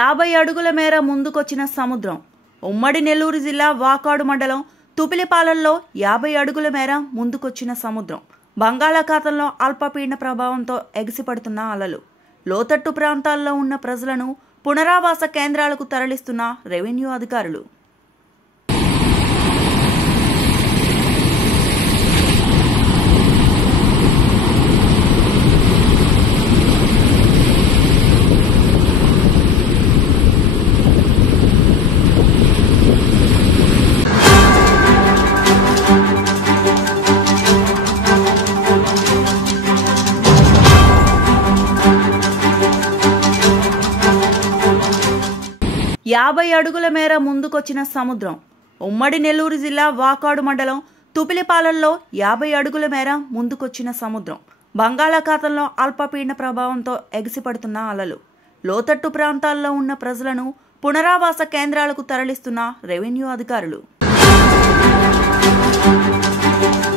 50 అడుగుల మేర ముందుకొచ్చిన సముద్రం. ఉమ్మడి నెల్లూరు జిల్లా వాకాడు మండలం తుపిలిపాలెంలో 50 అడుగుల మేర ముందుకొచ్చిన సముద్రం. బంగాళాఖాతంలో అల్పపీడన ప్రభావంతో ఎగిసిపడుతున్న అలలు. లోతట్టు ప్రాంతాల్లో ఉన్న ప్రజలను పునరావాస కేంద్రాలకు తరలిస్తున్న రెవెన్యూ అధికారులు. యాభై అడుగుల మేర ముందుకొచ్చిన సముద్రం. ఉమ్మడి నెల్లూరు జిల్లా వాకాడు మండలం తుపిలిపాలెంలో 50 అడుగుల మేర ముందుకొచ్చిన సముద్రం. బంగాళాఖాతంలో అల్పపీడన ప్రభావంతో ఎగిసిపడుతున్న అలలు. లోతట్టు ప్రాంతాల్లో ఉన్న ప్రజలను పునరావాస కేంద్రాలకు తరలిస్తున్న రెవెన్యూ అధికారులు.